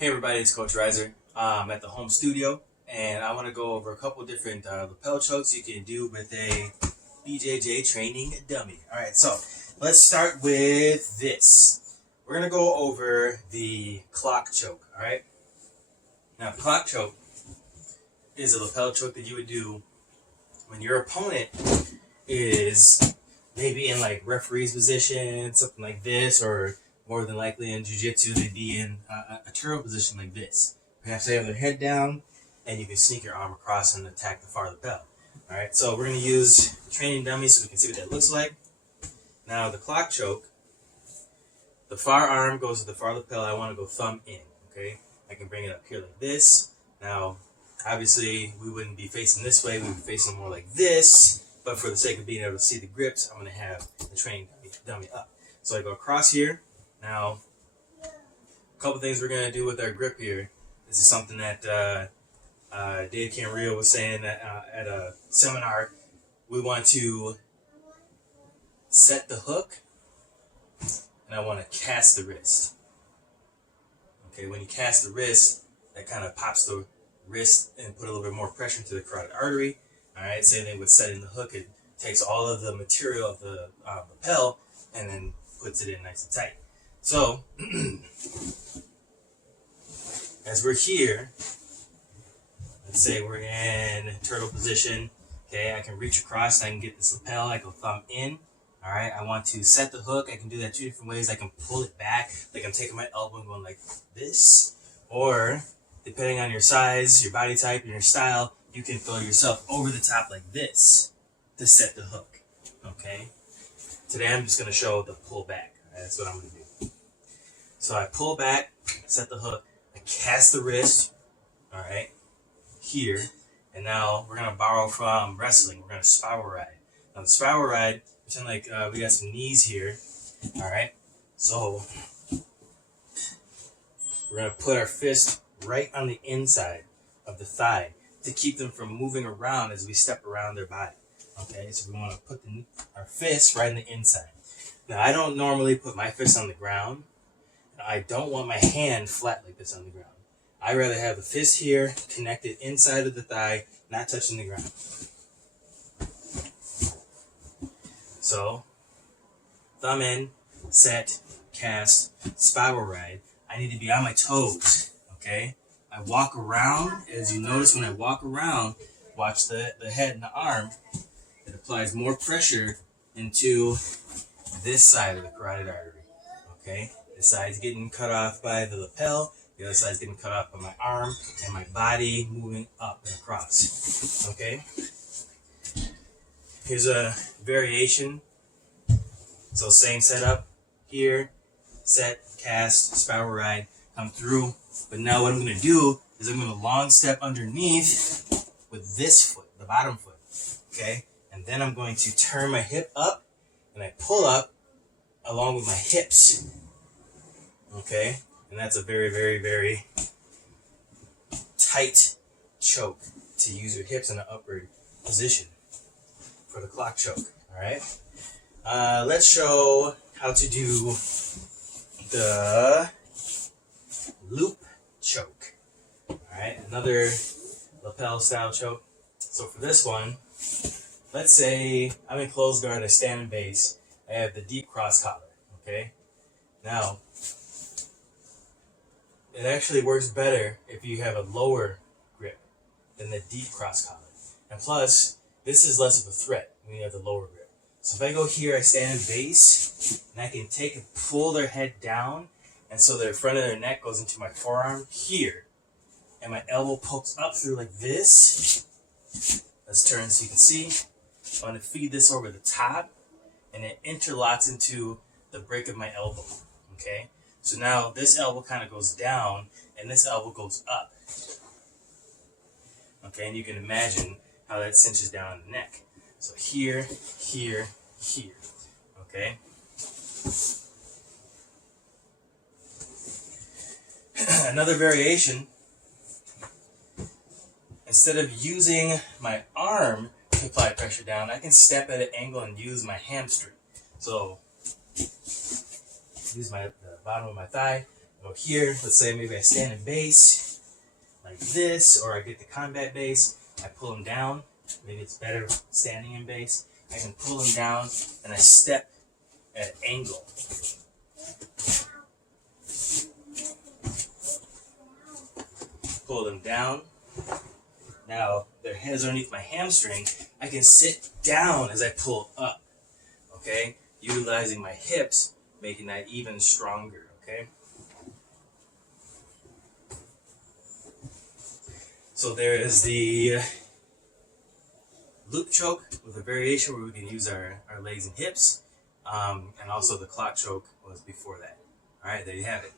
Hey everybody, it's Coach Reiser. I'm at the home studio and I want to go over a couple different lapel chokes you can do with a BJJ Training Dummy. Alright, so let's start with this. We're going to go over the clock choke. Alright, now clock choke is a lapel choke that you would do when your opponent is maybe in like referee's position, something like this, or more than likely in Jiu Jitsu, they'd be in a turtle position like this. Perhaps they have their head down, and you can sneak your arm across and attack the far lapel. Alright, so we're going to use Training Dummy so we can see what that looks like. Now, the clock choke, the far arm goes to the far lapel. I want to go thumb in, okay? I can bring it up here like this. Now, obviously, we wouldn't be facing this way. We would be facing more like this. But for the sake of being able to see the grips, I'm going to have the Training Dummy up. So I go across here. Now, a couple things we're going to do with our grip here. This is something that Dave Camarillo was saying at a seminar. We want to set the hook, and I want to cast the wrist. Okay, when you cast the wrist, that kind of pops the wrist and put a little bit more pressure into the carotid artery. All right, same thing with setting the hook. It takes all of the material of the lapel and then puts it in nice and tight. So, as we're here, let's say we're in turtle position, okay, I can reach across, I can get this lapel, I go thumb in, all right, I want to set the hook. I can do that two different ways. I can pull it back, like I'm taking my elbow and going like this, or depending on your size, your body type, and your style, you can throw yourself over the top like this to set the hook, okay? Today I'm just going to show the pull back. That's what I'm going to do. So I pull back, set the hook, I cast the wrist, all right, here, and now we're going to borrow from wrestling. We're going to spiral ride. Now the spiral ride, pretend like we got some knees here, all right, so we're going to put our fist right on the inside of the thigh to keep them from moving around as we step around their body, okay, so we want to put our fist right on the inside. Now I don't normally put my fist on the ground. I don't want my hand flat like this on the ground. I'd rather have the fist here connected inside of the thigh, not touching the ground. So, thumb in, set, cast, spiral ride. I need to be on my toes, okay? I walk around. As you notice when I walk around, watch the head and the arm. It applies more pressure into this side of the carotid artery, okay? The side's getting cut off by the lapel, the other side's getting cut off by my arm, and my body moving up and across, okay? Here's a variation. So same setup here, set, cast, spiral ride, come through. But now what I'm going to do is I'm going to long step underneath with this foot, the bottom foot, okay? And then I'm going to turn my hip up, and I pull up along with my hips. Okay, and that's a very, very, very tight choke to use your hips in an upward position for the clock choke. All right, let's show how to do the loop choke. All right, another lapel style choke. So for this one, let's say I'm in closed guard, I stand in base, I have the deep cross collar. Okay, now it actually works better if you have a lower grip than the deep cross collar. And plus, this is less of a threat when you have the lower grip. So if I go here, I stand in base, and I can take and pull their head down, and so the front of their neck goes into my forearm here, and my elbow pokes up through like this. Let's turn so you can see. I want to feed this over the top, and it interlocks into the break of my elbow, okay? So now this elbow kind of goes down, and this elbow goes up. Okay, and you can imagine how that cinches down on the neck. So here, here, here. Okay? Another variation, instead of using my arm to apply pressure down, I can step at an angle and use my hamstring. So use the bottom of my thigh, Go here, let's say maybe I stand in base like this, or I get the combat base, I pull them down. Maybe it's better standing in base. I can pull them down and I step at an angle. Pull them down. Now their heads underneath my hamstring. I can sit down as I pull up. Okay? Utilizing my hips, making that even stronger. Okay? So there is the loop choke with a variation where we can use our legs and hips. And also the clock choke was before that. Alright, there you have it.